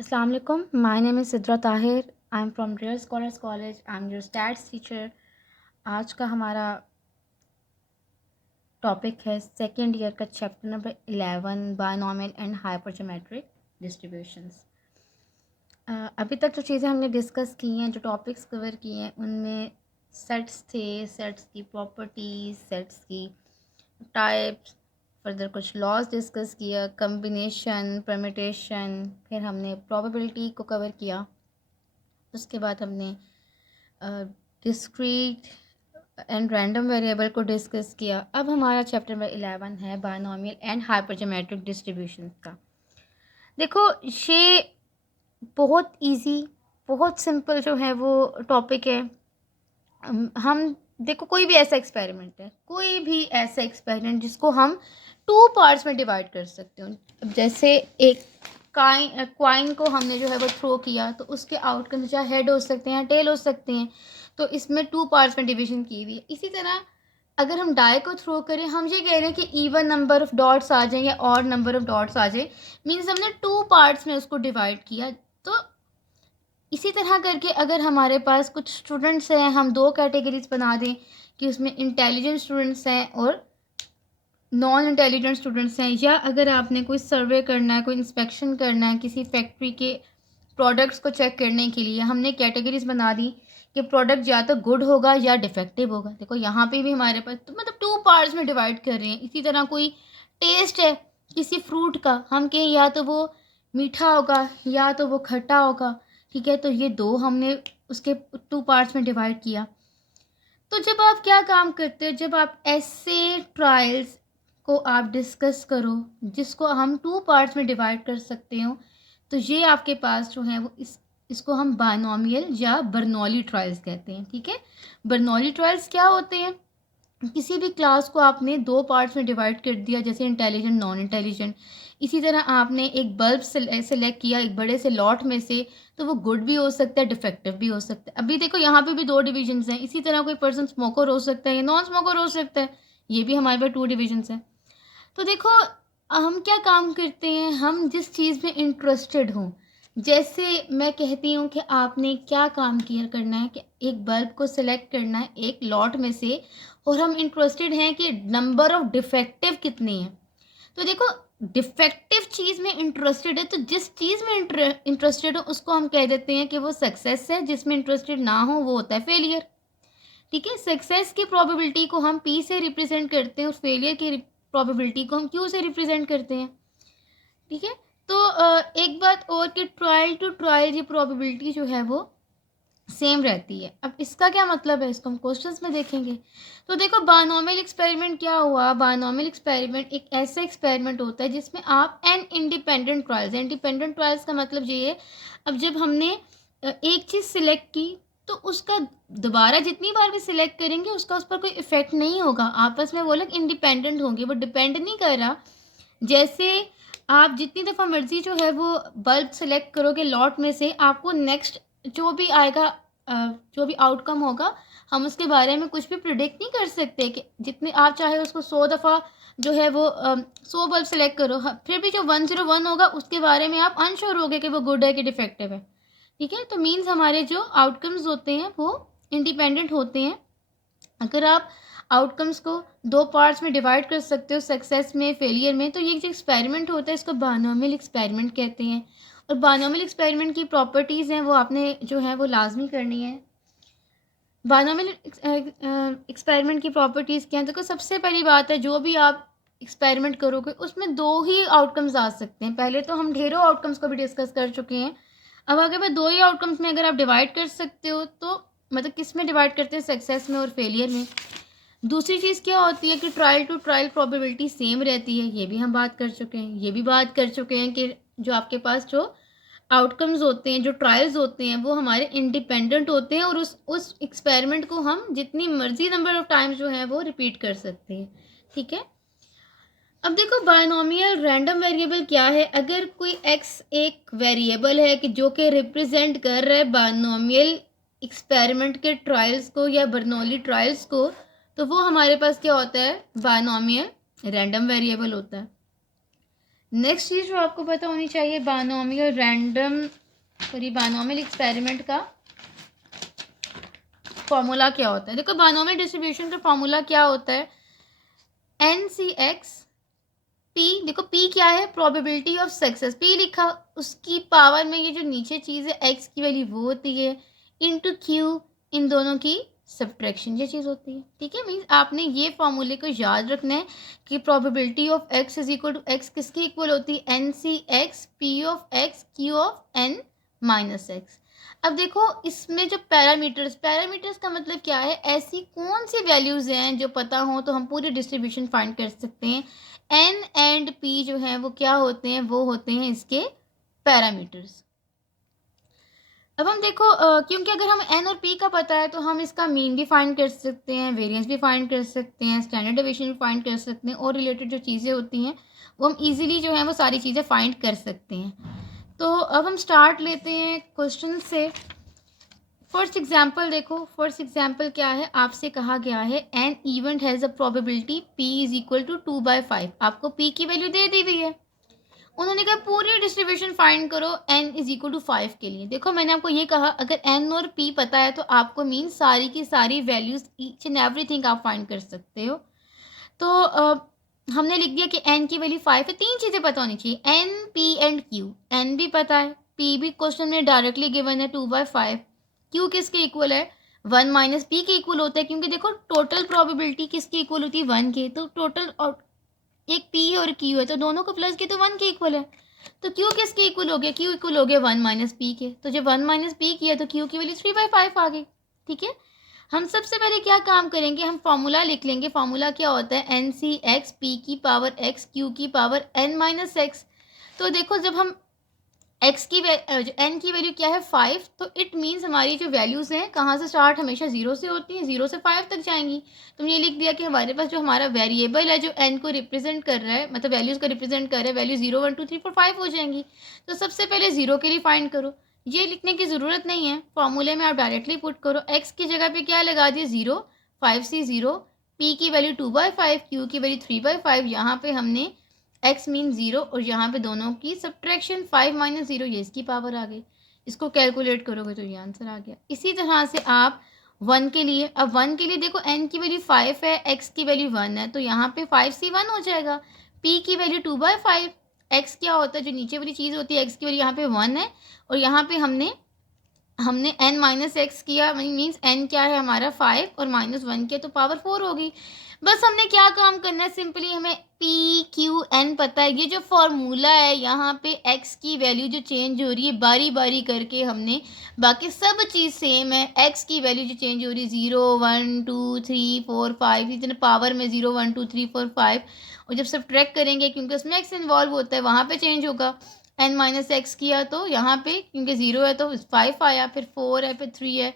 Assalamu alaikum. My name is Sidra Tahir. I'm from Real Scholars College. I'm your stats teacher. आज का हमारा topic है second year का chapter number 11 binomial and hypergeometric distributions. अभी तक जो चीज़ें हमने डिस्कस की हैं, जो टॉपिक्स कवर किए हैं, उनमें सेट्स थे, सेट्स की प्रॉपर्टीज, सेट्स की टाइप्स, फर्दर कुछ लॉज डिस्कस किया, कम्बिनेशन, परमिटेशन, फिर हमने प्रोबेबिलिटी को कवर किया। उसके बाद हमने डिस्क्रीट एंड रैंडम वेरिएबल को डिस्कस किया। अब हमारा चैप्टर नंबर 11 है बायनॉमियल एंड हाइपरजोमेट्रिक डिस्ट्रीब्यूशन का। देखो, ये बहुत इजी, बहुत सिंपल जो है वो टॉपिक है। हम देखो, कोई भी ऐसा एक्सपेरिमेंट है, कोई भी ऐसा एक्सपेरिमेंट जिसको हम टू पार्ट्स में डिवाइड कर सकते हो। अब जैसे एक क्वाइन को हमने जो है वो थ्रो किया, तो उसके आउटकम चाहे हेड हो सकते हैं या टेल हो सकते हैं, तो इसमें टू पार्ट्स में डिवीजन की हुई है। इसी तरह अगर हम डाई को थ्रो करें, हम ये कह रहे हैं कि इवन नंबर ऑफ डॉट्स आ जाए या ऑड नंबर ऑफ डॉट्स आ जाए, मीन्स हमने टू पार्ट्स में उसको डिवाइड किया। तो इसी तरह करके अगर हमारे पास कुछ स्टूडेंट्स हैं, हम दो कैटेगरीज बना दें कि उसमें इंटेलिजेंट स्टूडेंट्स हैं और नॉन इंटेलिजेंट स्टूडेंट्स हैं, या अगर आपने कोई सर्वे करना है, कोई इंस्पेक्शन करना है किसी फैक्ट्री के प्रोडक्ट्स को चेक करने के लिए, हमने कैटेगरीज बना दी कि प्रोडक्ट या तो गुड होगा या डिफेक्टिव होगा। देखो, यहाँ पे भी हमारे पास तो मतलब टू पार्ट्स में डिवाइड कर रहे हैं। इसी तरह कोई टेस्ट है किसी फ्रूट का, हम कहें या तो वो मीठा होगा या तो वो खट्टा होगा, ठीक है, तो ये दो हमने उसके टू पार्ट्स में डिवाइड किया। तो जब आप क्या काम करते हो, जब आप ऐसे ट्रायल्स को आप डिस्कस करो जिसको हम टू पार्ट्स में डिवाइड कर सकते हो, तो ये आपके पास जो है वो इसको हम बायनॉमियल या बर्नौली ट्रायल्स कहते हैं। ठीक है, बर्नौली ट्रायल्स क्या होते हैं? किसी भी क्लास को आपने दो पार्ट्स में डिवाइड कर दिया, जैसे इंटेलिजेंट, नॉन इंटेलिजेंट। इसी तरह आपने एक बल्ब सेलेक्ट किया एक बड़े से लॉट में से, तो वो गुड भी हो सकता है, डिफेक्टिव भी हो सकता है। अभी देखो, यहाँ पे भी दो डिविजन्स हैं। इसी तरह कोई पर्सन स्मोकर हो सकता है या नॉन स्मोकर हो सकता है, ये भी हमारे पास टू डिविजन्स हैं। तो देखो, हम क्या काम करते हैं, हम जिस चीज़ में इंटरेस्टेड हों, जैसे मैं कहती हूँ कि आपने क्या काम किया करना है कि एक बल्ब को सिलेक्ट करना है एक लॉट में से, और हम इंटरेस्टेड हैं कि नंबर ऑफ डिफेक्टिव कितने हैं। तो देखो, डिफेक्टिव चीज़ में इंटरेस्टेड है, तो जिस चीज़ में इंटरेस्टेड हो उसको हम कह देते हैं कि वो सक्सेस है। जिसमें इंटरेस्टेड ना हो वो होता है फेलियर। ठीक है, सक्सेस की प्रोबेबिलिटी को हम पी से रिप्रेजेंट करते हैं और फेलियर की प्रोबेबिलिटी को हम क्यू से रिप्रेजेंट करते हैं। ठीक है, तो एक बात और कि ट्रायल टू ट्रायल ये प्रोबेबिलिटी जो है वो सेम रहती है। अब इसका क्या मतलब है, इसको हम क्वेश्चंस में देखेंगे। तो देखो, बायनॉमियल एक्सपेरिमेंट क्या हुआ? बायनॉमियल एक्सपेरिमेंट एक ऐसा एक्सपेरिमेंट होता है जिसमें आप an independent trials, independent trials का मतलब ये है, अब जब हमने एक चीज़ सिलेक्ट की, तो उसका दोबारा जितनी बार भी सिलेक्ट करेंगे उसका उस पर कोई इफेक्ट नहीं होगा। आपस में वो लोग इंडिपेंडेंट होंगे, वो डिपेंड नहीं कर रहा। जैसे आप जितनी दफ़ा मर्जी जो है वो बल्ब सेलेक्ट करोगे लॉट में से, आपको नेक्स्ट जो भी आएगा, जो भी आउटकम होगा, हम उसके बारे में कुछ भी प्रिडिक्ट नहीं कर सकते कि जितने आप चाहे उसको 100 दफ़ा जो है वो 100 बल्ब सेलेक्ट करो, फिर भी जो 101 होगा उसके बारे में आप अनश्योर होगे कि वो गुड है कि डिफेक्टिव है। ठीक है, तो मीन्स हमारे जो आउटकम्स होते हैं वो इंडिपेंडेंट होते हैं। अगर आप आउटकम्स को दो पार्ट्स में डिवाइड कर सकते हो, सक्सेस में, फेलियर में, तो ये जो एक्सपेरिमेंट होता है इसको बायनॉमियल एक्सपेरिमेंट कहते हैं। और बायनॉमियल एक्सपेरिमेंट की प्रॉपर्टीज़ हैं वो आपने जो है वो लाजमी करनी है। बायनॉमियल एक्सपेरिमेंट की प्रॉपर्टीज़ क्या हैं? देखो, सबसे पहली बात है, जो भी आप एक्सपेरिमेंट करोगे उसमें दो ही आउटकम्स आ सकते हैं। पहले तो हम ढेरों आउटकम्स को भी डिस्कस कर चुके हैं। अब अगर मैं दो ही आउटकम्स में अगर आप डिवाइड कर सकते हो, तो मतलब किस में डिवाइड करते हैं, सक्सेस में और फेलियर में। दूसरी चीज़ क्या होती है कि trial to trial probability same रहती है, ये भी हम बात कर चुके हैं। ये भी बात कर चुके हैं कि जो आपके पास जो आउटकम्स होते हैं, जो ट्रायल्स होते हैं, वो हमारे इंडिपेंडेंट होते हैं और उस एक्सपेरिमेंट को हम जितनी मर्जी नंबर ऑफ टाइम्स जो है वो रिपीट कर सकते हैं। ठीक है, अब देखो, बायनॉमियल रैंडम वेरिएबल क्या है? अगर कोई एक्स एक वेरिएबल है कि जो कि रिप्रेजेंट कर रहा है बायनॉमियल एक्सपेरिमेंट के ट्रायल्स को या बर्नौली ट्रायल्स को, तो वो हमारे पास क्या होता है? बायनॉमियल रैंडम वेरिएबल होता है। नेक्स्ट चीज़ जो आपको पता होनी चाहिए, binomial random sorry binomial experiment का फॉर्मूला क्या होता है। देखो बायनोमियल डिस्ट्रीब्यूशन का फॉर्मूला क्या होता है, एन सी एक्स पी। देखो पी क्या है, प्रोबेबिलिटी ऑफ सक्सेस। पी लिखा, उसकी पावर में ये जो नीचे चीज़ है एक्स की वैल्यू वो होती है, इंटू क्यू, इन दोनों की सब्ट्रैक्शन ये चीज़ होती है। ठीक है, मीन्स आपने ये फॉर्मूले को याद रखना है कि probability of x is equal to x किसकी इक्वल होती है, n c x p of x q of n minus x. अब देखो इसमें जो पैरामीटर्स, पैरामीटर्स का मतलब क्या है, ऐसी कौन सी वैल्यूज़ हैं जो पता हो तो हम पूरी डिस्ट्रीब्यूशन फाइंड कर सकते हैं। एन एंड पी जो है वो क्या होते हैं, वो होते हैं इसके पैरामीटर्स। अब हम देखो क्योंकि अगर हम एन और पी का पता है तो हम इसका मीन भी फाइंड कर सकते हैं, वेरिएंस भी फाइंड कर सकते हैं, स्टैंडर्ड डेविएशन भी फाइंड कर सकते हैं, और रिलेटेड जो चीज़ें होती हैं वो हम इजीली जो है वो सारी चीज़ें फाइंड कर सकते हैं। तो अब हम स्टार्ट लेते हैं क्वेश्चन से। फर्स्ट एग्जाम्पल देखो, फर्स्ट एग्जाम्पल क्या है, आपसे कहा गया है an event has a probability p is equal to 2/5। आपको पी की वैल्यू दे दी हुई है, उन्होंने कहा पूरी डिस्ट्रीब्यूशन फाइंड करो एन इज इक्वल टू 5 के लिए। देखो मैंने आपको ये कहा अगर एन और पी पता है तो आपको मीन सारी की सारी वैल्यूज ईच एंड एवरीथिंग आप फाइंड कर सकते हो। तो हमने लिख दिया कि एन की वैल्यू 5 है। तीन चीज़ें पता होनी चाहिए, n p and q. N भी पता है, पी भी क्वेश्चन में डायरेक्टली गिवन है 2/5। क्यू किसके इक्वल है, 1 माइनस पी के इक्वल होता है, क्योंकि देखो टोटल प्रोबेबिलिटी किसकी इक्वल होती है, 1 के। तो टोटल और एक पी और क्यू है तो दोनों को प्लस किया तो 1 के इक्वल है। तो क्यू किसके इक्वल हो गया, क्यू इक्वल हो गया 1 माइनस पी के। तो जब 1 माइनस पी किया तो क्यू की वैल्यू 3/5 आ गई। ठीक है, हम सबसे पहले क्या काम करेंगे, हम फॉर्मूला लिख लेंगे। फॉर्मूला क्या होता है, एन सी एक्स पी की पावर एक्स क्यू की पावर एन माइनस एक्स। तो देखो जब हम एक्स की एन की वैल्यू क्या है 5, तो इट मीन्स हमारी जो वैल्यूज़ हैं कहाँ से स्टार्ट, हमेशा 0 से होती हैं, 0 से 5 तक जाएंगी। तो ये लिख दिया कि हमारे पास जो हमारा वेरिएबल है जो एन को रिप्रेजेंट कर रहा है, मतलब वैल्यूज़ को रिप्रेजेंट कर रहा है, वैल्यू 0 1 2 3 4 5 हो जाएंगी। तो सबसे पहले 0 के लिए फाइंड करो, ये लिखने की ज़रूरत नहीं है, फॉर्मूले में आप डायरेक्टली पुट करो। एक्स की जगह पे क्या लगा दिए 0, 5 से 0, पी की वैल्यू 2/5, क्यू की वैल्यू 3/5। यहाँ पे हमने एक्स मीन 0 और यहाँ पे दोनों की सब्ट्रैक्शन 5 माइनस 0, ये इसकी पावर आ गई। इसको कैलकुलेट करोगे तो ये आंसर आ गया। इसी तरह से आप 1 के लिए, अब 1 के लिए देखो एन की वैल्यू 5 है, एक्स की वैल्यू 1 है, तो यहाँ पे 5 से 1 हो जाएगा। पी की वैल्यू 2/5, एक्स क्या होता है जो नीचे वाली चीज़ होती है, एक्स की वैल्यू यहाँ पे 1 है, और यहाँ पे हमने हमने एन माइनस एक्स किया, मीन्स एन क्या है हमारा 5 और -1 किया तो पावर 4 होगी। बस हमने क्या काम करना है, सिंपली हमें पी क्यू एन पता है, ये जो फॉर्मूला है यहाँ पे एक्स की वैल्यू जो चेंज हो रही है बारी बारी करके हमने, बाकी सब चीज़ सेम है। एक्स की वैल्यू जो चेंज हो रही है 0 1 2 3 4 5, इतने पावर में 0 1 2 3 4 5, और जब सब ट्रैक करेंगे क्योंकि उसमें एक्स इन्वॉल्व होता है वहाँ पे चेंज होगा। एन माइनस एक्स किया तो यहाँ पे क्योंकि 0 है तो 5 आया, फिर 4 है, फिर 3 है।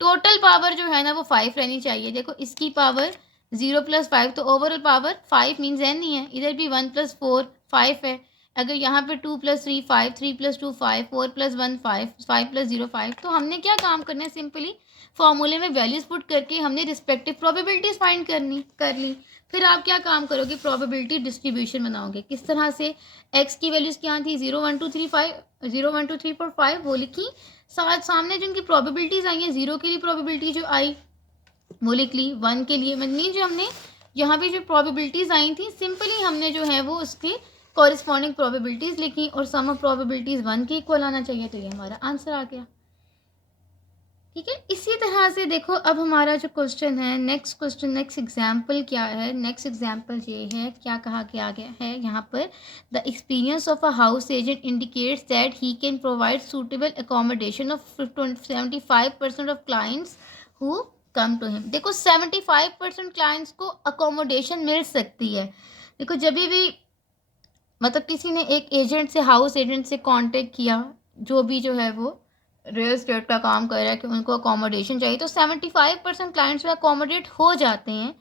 टोटल पावर जो है ना वो 5 रहनी चाहिए। देखो इसकी पावर 0 + 5, तो ओवरऑल पावर 5 मीन्स एन ही है। इधर भी 1 + 4 5 है। अगर यहाँ पे 2 + 3 5, 3 + 2 5, 4 + 1 5, 5 + 0 5। तो हमने क्या काम करना है, सिंपली फॉर्मूले में वैल्यूज पुट करके हमने रिस्पेक्टिव प्रोबेबिलिटीज फाइंड कर ली। फिर आप क्या काम करोगे, प्रोबेबिलिटी डिस्ट्रीब्यूशन बनाओगे। किस तरह से, एक्स की वैल्यूज़ क्या थी 0 1 2 3 5, 0 1 2 3 4 5 वो लिखी, साथ सामने जिनकी प्रोबेबिलिटीज़ आई हैं, 0 के लिए प्रोबेबिलिटी जो आई वो लिख ली, 1 के लिए मतलब जो हमने यहाँ पे जो प्रोबेबिलिटीज़ आई थी सिंपली हमने जो है वो उसके कॉरिस्पॉन्डिंग प्रोबेबिलिटीज़ लिखी, और सम ऑफ प्रोबेबिलिटीज़ 1 के इक्वल आना चाहिए, तो ये हमारा आंसर आ गया। ठीक है, इसी तरह से देखो अब हमारा जो क्वेश्चन है, नेक्स्ट क्वेश्चन, नेक्स्ट एग्जाम्पल क्या है, नेक्स्ट एग्जाम्पल ये है, क्या कहा गया है यहाँ पर, the experience of a house agent indicates that he can provide suitable accommodation of 75% of clients who come to him. देखो 75% क्लाइंट्स को अकोमोडेशन मिल सकती है। देखो जब भी मतलब किसी ने एक एजेंट से, हाउस एजेंट से कांटेक्ट किया, जो भी जो है वो रियल एस्टेट का काम कर रहा है कि उनको अकोमोडेशन चाहिए, तो 75% क्लाइंट्स में अकोमोडेट हो जाते हैं।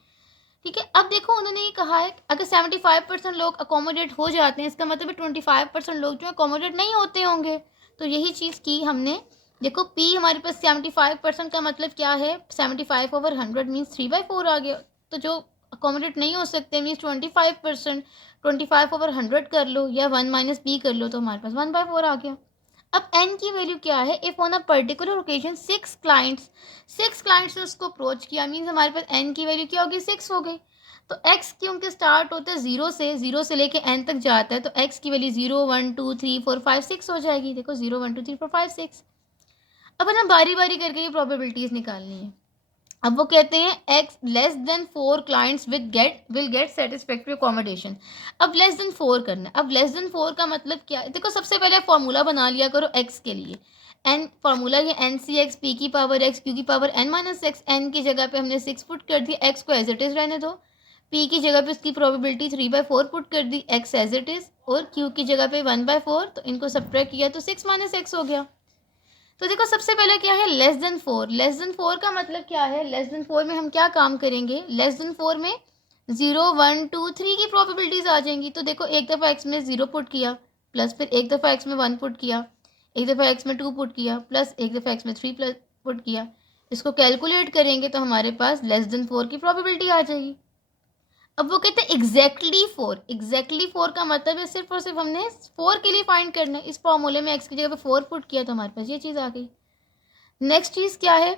ठीक है, अब देखो उन्होंने ये कहा है अगर 75% लोग अकोमोडेट हो जाते हैं, इसका मतलब 25% लोग जो अकोमोडेट नहीं होते होंगे। तो यही चीज़ की हमने। देखो पी हमारे पास 75% का मतलब क्या है, 75/100 मीन्स 3/4 आ गया। तो जो अकोमोडेट नहीं हो सकते मीन्स 25%, 25/100 कर लो या 1 माइनस बी कर लो तो हमारे पास 1/4 आ गया। अब n की वैल्यू क्या है? If on a particular occasion 6 clients ने उसको अप्रोच किया, मीन्स हमारे पास n की वैल्यू क्या होगी? 6 हो गई। तो x क्योंकि स्टार्ट होता है ज़ीरो से लेके n तक जाता है, तो x की वैल्यू 0 1 2 3 4 5 6 हो जाएगी। देखो 0 1 2 3 4 5 6। अब हमें बारी बारी करके ये प्रोबेबिलिटीज़ निकालनी है। अब वो कहते हैं x less than 4 clients will get satisfactory accommodation. अब लेस देन 4 करना है। अब लेस देन 4 का मतलब क्या है? देखो सबसे पहले फॉर्मूला बना लिया करो x के लिए। n फॉर्मूला ये एन सी एक्स पी की पावर x क्यू की power n minus x. N की जगह पे हमने 6 पुट कर दी, x को एज इट इज़ रहने दो। p की जगह पे उसकी प्रोबेबिलिटी 3/4 पुट कर दी, x एज इट इज़। और q की जगह पे 1/4, तो इनको सब्ट्रैक्ट किया तो 6 माइनस एक्स हो गया। तो देखो सबसे पहले क्या है? Less than 4। लेस देन 4 का मतलब क्या है? लेस देन 4 में हम क्या काम करेंगे? लेस देन 4 में 0 1 2 3 की प्रोबेबिलिटीज आ जाएंगी। तो देखो एक दफ़ा एक्स में 0 पुट किया, प्लस फिर एक दफ़ा एक्स में 1 पुट किया, एक दफ़ा एक्स में 2 पुट किया, प्लस एक दफ़ा एक्स में 3 प्लस पुट किया। इसको कैलकुलेट करेंगे तो हमारे पास लेस देन 4 की प्रोबेबिलिटी आ जाएगी। अब वो कहते हैं एग्जैक्टली 4 का मतलब है सिर्फ और सिर्फ हमने 4 के लिए फाइंड करना है। इस फॉर्मूले में एक्स की जगह पे 4 पुट किया तो हमारे पास ये चीज़ आ गई। नेक्स्ट चीज़ क्या है?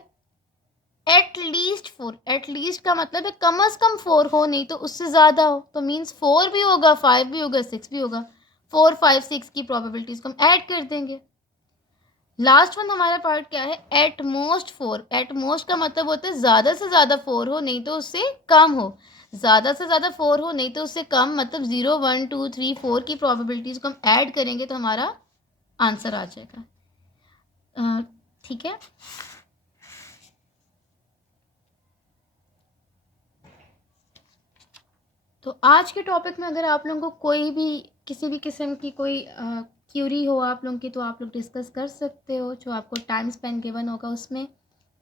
एटलीस्ट 4। एटलीस्ट का मतलब है कम अज कम 4 हो, नहीं तो उससे ज़्यादा हो। तो मीन्स 4 भी होगा, 5 भी होगा, 6 भी होगा। 4 5 6 की प्रोबेबिलिटीज को हम ऐड कर देंगे। लास्ट वन हमारा पार्ट क्या है? At most 4। एट मोस्ट का मतलब होता है ज़्यादा से ज़्यादा 4 हो, नहीं तो उससे कम हो। ज़्यादा से ज़्यादा 4 हो, नहीं तो उससे कम, मतलब 0 1 2 3 4 की प्रोबेबिलिटीज को हम ऐड करेंगे तो हमारा आंसर आ जाएगा। ठीक है। तो आज के टॉपिक में अगर आप लोगों को कोई भी किसी भी किस्म की कोई क्यूरी हो आप लोगों की, तो आप लोग डिस्कस कर सकते हो। जो आपको टाइम स्पेंड गिवन होगा उसमें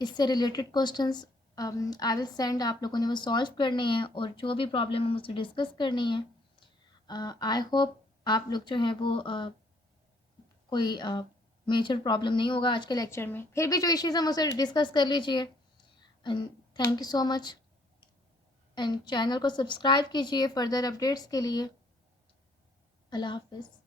इससे related questions I will send, आप लोगों ने वो सॉल्व करने हैं और जो भी प्रॉब्लम है मुझसे डिस्कस करनी है। आई होप आप लोग जो हैं वो कोई मेजर प्रॉब्लम नहीं होगा आज के लेक्चर में। फिर भी जो इश्यूज़ हम मुझसे डिस्कस कर लीजिए। And thank you so much. And channel को सब्सक्राइब कीजिए फर्दर अपडेट्स के लिए। अल्लाह हाफिज़।